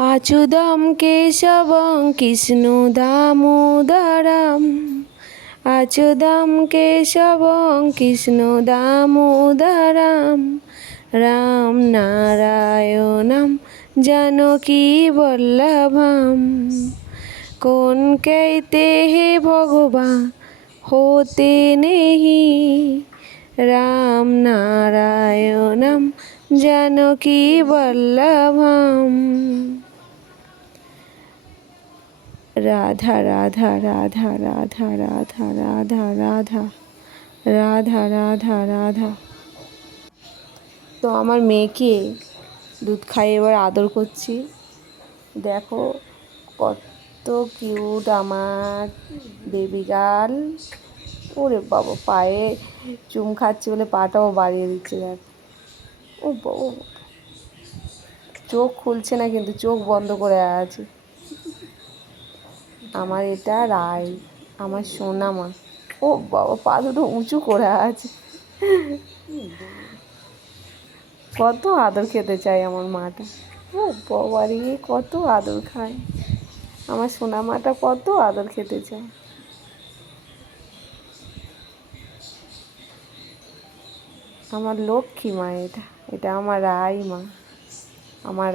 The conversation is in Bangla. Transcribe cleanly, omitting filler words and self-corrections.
अच्युतं केशवं कृष्णदामोदरम् अच्युतं केशवं कृष्णदामोदरं राम नारायणं जानकीवल्लभं कौन कहते हैं भगवान होते नहीं राम नारायणं जानकीवल्लभं राधा राधा राधा राधा राधा राधा राधा রাধা রাধা রাধা। তো আমার মেয়েকে দুধ খাইয়ে এবার আদর করছি। দেখো কত কিউট আমার বেবি গার্ল। ওরে বাবা পায়ে চুম খাচ্ছে বলে পাটাও বাড়িয়ে দিচ্ছে। দেখ ও বাবা, চোখ খুলছে না কিন্তু চোখ বন্ধ করে আছে। আমার এটা রাই, আমার সোনা মা। ও বাবা পা দুটো উঁচু করে আছে। কত আদর খেতে চায় আমার মাটা। ও বাবারে কত আদর খায় আমার সোনা মাটা, কত আদর খেতে চায়। আমার লক্ষ্মী মা, এটা এটা আমার রাই মা, আমার